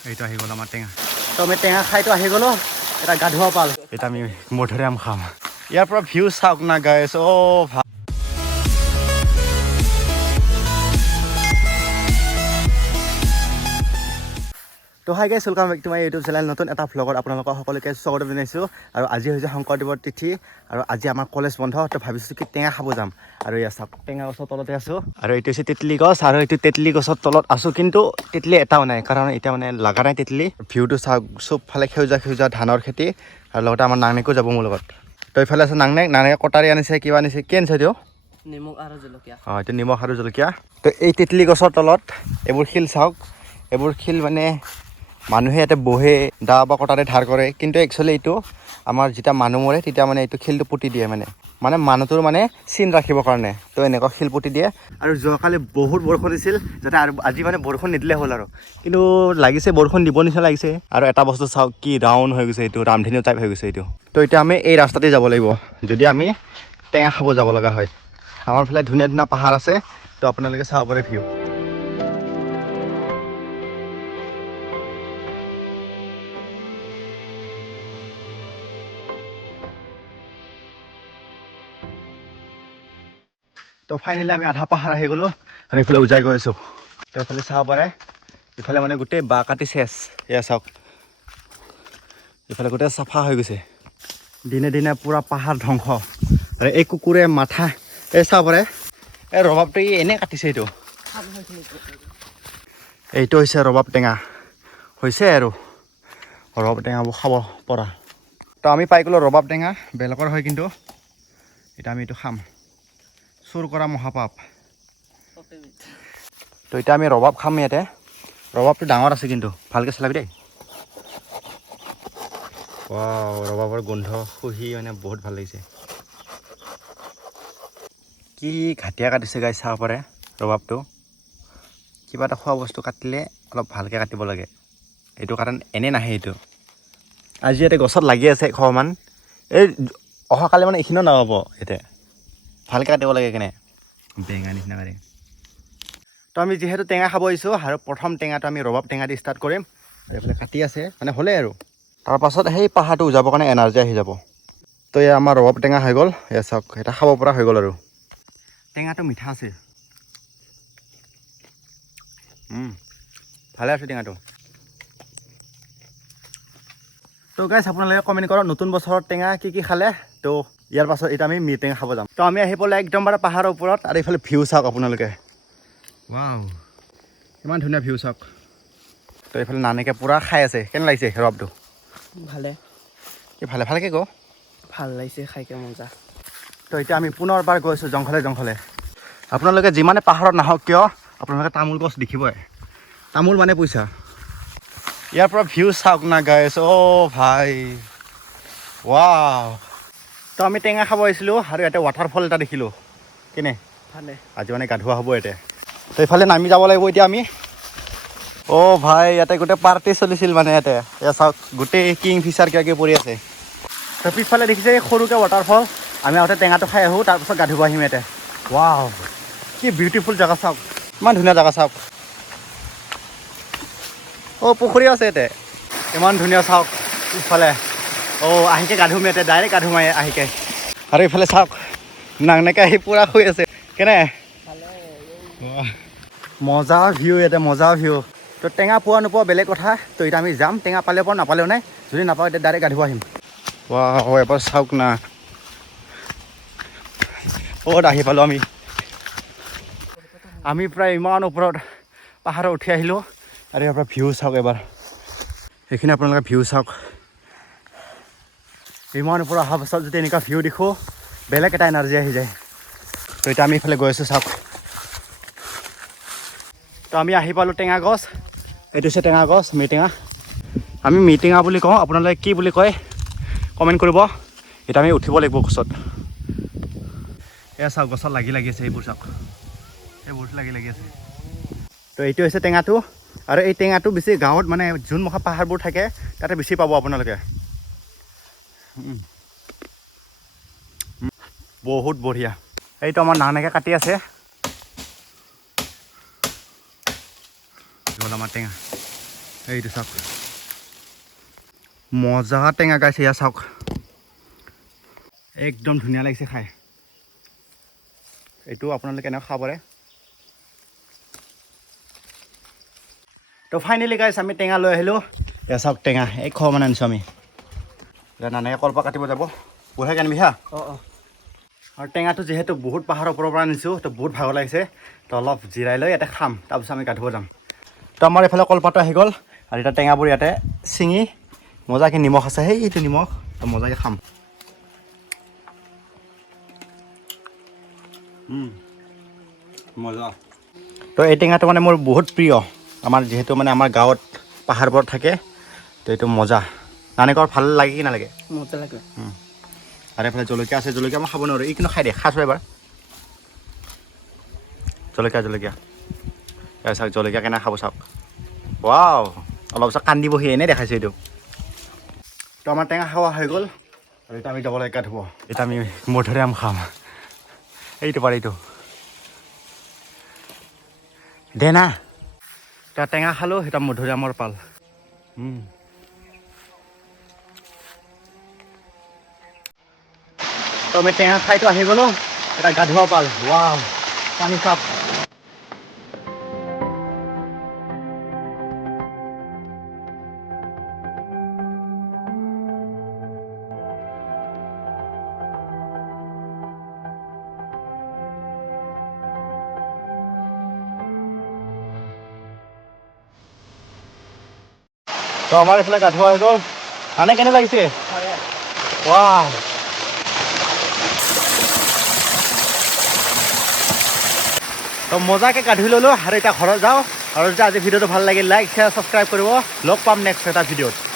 এইটো আহি গ'ল আমাৰ টেঙা তো আমি টেঙা খাইতো আহি গ'লো এটা গা ধোৱা পাল এটা আমি মধুৰিআম খাম ইয়াৰ পৰা ভিউ চাওক না গাইছ ভাল তো hi guys welcome back to my YouTube channel নতুন এটা ভ্লগত আপোনালোকক সকলোকে স্বাগত জনাইছোঁ আৰু আজি হৈছে শংকৰদেৱৰ তিথি আৰু আজি আমাৰ কলেজ বন্ধ তো ভাবিছোঁ কি টেঙা খাব যাম আৰু এয়া চাওক টেঙা গছৰ তলতে আছোঁ আৰু এইটো হৈছে তেতলি গছ আৰু এইটো তেতলি গছৰ তলত আছোঁ কিন্তু তেতলি এটাও নাই কাৰণ এতিয়া মানে লগা নাই তেতলি ভিউটো চাওক চবফালে সেউজীয়া ধানৰ খেতি আৰু লগতে আমাৰ নাংনেকো যাব মোৰ লগত তো এইফালে আছে নাংনেক কটাৰী আনিছে কিবা আনিছে কি আনিছে দিওঁ নিমখ আৰু জলকীয়া এইটো নিমখ আৰু জলকীয়া তো এই তেতলি গছৰ তলত এইবোৰ শিল চাওক এইবোৰ শিল মানে মানুহে ইয়াতে বহে দা বা কটাৰে ধাৰ কৰে কিন্তু একচুৱেলি এইটো আমাৰ যেতিয়া মানুহ মৰে তেতিয়া মানে এইটো শিলটো পুতি দিয়ে মানে মানুহটোৰ মানে চিন ৰাখিবৰ কাৰণে তো এনেকুৱা শিল পুতি দিয়ে আৰু যোৱাকালি বহুত বৰষুণ দিছিল যাতে আৰু আজি মানে বৰষুণ নিদিলে হ'ল আৰু কিন্তু লাগিছে বৰষুণ দিব নিচিনা লাগিছে আৰু এটা বস্তু চাওক কি ৰাউণ্ড হৈ গৈছে এইটো ৰামধেনু টাইপ হৈ গৈছে এইটো তো এতিয়া আমি এই ৰাস্তাতে যাব লাগিব যদি আমি টেঙা খাব যাব লগা হয় আমাৰ ফালে ধুনীয়া ধুনীয়া পাহাৰ আছে তো আপোনালোকে চাব পাৰে ভিউ তো ফাইনেলি আমি আধা পাহাৰ আহি গ'লো আৰু এইফালে উজাই গৈ আছোঁ তো এইফালে চাব পাৰে ইফালে মানে গোটেই বাঁহ কাটি চেচ এয়া চাওক ইফালে গোটেই চাফা হৈ গৈছে দিনে দিনে পূৰা পাহাৰ ধ্বংস আৰু এই কুকুৰে মাথা এই চাব পাৰে এই ৰবাবটো এনেই কাটিছে এইটো হৈছে ৰবাব টেঙা হৈছে আৰু ৰবাব টেঙাবোৰ খাব পৰা তো আমি পাই গ'লোঁ ৰবাব টেঙা বেলেগৰ হয় কিন্তু এতিয়া আমি এইটো খাম চুৰ কৰা মহাপাপ তো এতিয়া আমি ৰবাব খাম ইয়াতে ৰবাবটো ডাঙৰ আছে কিন্তু ভালকৈ চালাবি দেই ৰবাবৰ গোন্ধ শুহি মানে বহুত ভাল লাগিছে কি ঘাটিয়া কাটিছে গাই চাব পাৰে ৰবাবটো কিবা এটা খোৱা বস্তু কাটিলে অলপ ভালকৈ কাটিব লাগে এইটো কাৰণ এনেই নাহে এইটো আজি ইয়াতে গছত লাগি আছে এশমান এই অহাকালি মানে এইখিনিও নাপাব ইয়াতে ভালকৈ কাটিব লাগে কেনে বেঙা নিচিনা কৰি তো আমি যিহেতু টেঙা খাব আহিছোঁ আৰু প্ৰথম টেঙাটো আমি ৰবাব টেঙা দি ষ্টাৰ্ট কৰিম আৰু এইফালে কাটি আছে মানে হ'লে আৰু তাৰপাছত সেই পাহাৰটো যাবৰ কাৰণে এনাৰ্জি আহি যাব তো এয়া আমাৰ ৰবাব টেঙা হৈ গ'ল এয়া চাওক এটা খাব পৰা হৈ গ'ল আৰু টেঙাটো মিঠা আছে ভালে আছে টেঙাটো তো গাইছ আপোনালোকে কমেণ্ট কৰক নতুন বছৰত টেঙা কি খালে তো ইয়াৰ পাছত এতিয়া আমি টেঙা খাব যাম তো আমি আহি পেলাই একদম বাৰে পাহাৰৰ ওপৰত আৰু এইফালে ভিউ চাওক আপোনালোকে ৱাও ইমান ধুনীয়া ভিউ চাওক তো এইফালে নানেকে পূৰা খাই আছে কেনে লাগিছে ৰবাবটো ভালে কি ভালকৈ ক ভাল লাগিছে খাইকে মজা তো এতিয়া আমি পুনৰবাৰ গৈছোঁ জংঘলে আপোনালোকে যিমানে পাহাৰত নাহক কিয় আপোনালোকে তামোল গছ দেখিবই তামোল মানে পইচা ইয়াৰ পৰা ভিউ চাওক না গাইছ ভাই ৱাও তো আমি টেঙা খাব আহিছিলোঁ আৰু ইয়াতে ৱাটাৰফল এটা দেখিলোঁ কেনে ভালে আজি মানে গা ধোৱা হ'ব ইয়াতে তো এইফালে নামি যাব লাগিব এতিয়া আমি ভাই ইয়াতে গোটেই পাৰ্টি চলিছিল মানে ইয়াতে এয়া চাওক গোটেই কিং ফিচাৰ কিবাকিবি পৰি আছে তো পিছফালে দেখিছে সৰুকৈ ৱাটাৰফল আমি আগতে টেঙাটো খাই আহোঁ তাৰপিছত গা ধুব আহিম ইয়াতে ৱাও কি বিউটিফুল জেগা চাওক ইমান ধুনীয়া জেগা চাওক পুখুৰী আছে ইয়াতে ইমান ধুনীয়া চাওক পিছফালে আহিকে গা ধুম ইয়াতে ডাইৰেক্ট গা ধুম আহিকে আৰু এইফালে চাওক নাংনেকে আহি পূৰা শুই আছে কেনে মজা ভিউ ইয়াতে মজা ভিউ তো টেঙা পোৱা নোপোৱা বেলেগ কথা তো এতিয়া আমি যাম টেঙা পালেও পাওঁ নাপালেও নাই যদি নাপাওঁ এতিয়া ডাইৰেক্ট গা ধুব আহিম এবাৰ চাওক না আহি পালোঁ আমি প্ৰায় ইমান ওপৰত পাহাৰত উঠি আহিলোঁ আৰু ইয়াৰ পৰা ভিউ চাওক এবাৰ এইখিনি আপোনালোকে ভিউ চাওক ইমান ওপৰত অহাৰ পাছত যদি এনেকুৱা ভিউ দেখোঁ বেলেগ এটা এনাৰ্জি আহি যায় তো এতিয়া আমি এইফালে গৈ আছোঁ চাওক তো আমি আহি পালোঁ টেঙা গছ এইটো হৈছে টেঙা গছ মেটেঙা আমি মেটেঙা বুলি কওঁ আপোনালোকে কি বুলি কয় কমেণ্ট কৰিব এতিয়া আমি উঠিব লাগিব গছত এয়া চাওক গছত লাগি আছে এইবোৰ চাওক এইবোৰটো লাগি আছে তো এইটো হৈছে টেঙাটো আৰু এই টেঙাটো বেছি গাঁৱত মানে যোনমখা পাহাৰবোৰ থাকে তাতে বেছি পাব আপোনালোকে বহুত বঢ়িয়া এইটো আমাৰ নানেকে কাটি আছে আমাৰ টেঙা এইটো চাওক মজা টেঙা গাইছে এয়া চাওক একদম ধুনীয়া লাগিছে খাই এইটো আপোনালোকে এনেকৈ খাব পাৰে তো ফাইনেলি গাইছ আমি টেঙা লৈ আহিলোঁ এয়া চাওক টেঙা এই খোৱা মানে আনিছোঁ আমি এতিয়া নানাকে কলপাত কাটিব যাব বঢ়াই আনিবি হা আৰু টেঙাটো যিহেতু বহুত পাহাৰৰ ওপৰৰ পৰা আনিছোঁ তো বহুত ভাগৰ লাগিছে তো অলপ জিৰাই লৈ ইয়াতে খাম তাৰপিছত আমি গা ধুব যাম তো আমাৰ এইফালে কলপাতটো আহি গ'ল আৰু এতিয়া টেঙাবোৰ ইয়াতে ছিঙি মজাকৈ নিমখ আছে সেইটো নিমখ তো মজাকৈ খাম মজা তো এই টেঙাটো মানে মোৰ বহুত প্ৰিয় আমাৰ যিহেতু মানে আমাৰ গাঁৱত পাহাৰবোৰত থাকে তো এইটো মজা নানিকৰ ভাল লাগে কি নালাগে মজা লাগে আৰু এইফালে জলকীয়া আছে জলকীয়া মই খাব নোৱাৰোঁ এই কিন্তু খাই দে খাইছোঁ এবাৰ জলকীয়া এই চাওক জলকীয়া কেনে খাব চাওক ৱাও অলপ পিছত কান্দিবহি এনেই দেখাইছোঁ এইটো তো আমাৰ টেঙা খাৱা হৈ গ'ল আৰু এতিয়া আমি যাবলৈ গা ধুব এতিয়া আমি মধুৰিআম খাম এইটো পাৰে এইটো দে না এতিয়া টেঙা খালোঁ এতিয়া মধুৰিআমৰ পাল তো আমি টেঙা খাইতো আহি গ'লোঁ এটা গা ধোৱা পাল ৱাও পানী চাপ তো আমাৰ এইফালে গা ধোৱা হৈ গ'ল আনে কেনে লাগিছে ৱাও তো মজাকৈ গা ধুই ল'লোঁ আৰু এতিয়া ঘৰত যাওঁ আৰু যদি আজি ভিডিঅ'টো ভাল লাগিল লাইক শ্বেয়াৰ ছাবস্ক্ৰাইব কৰিব লগ পাম নেক্সট এটা ভিডিঅ'ত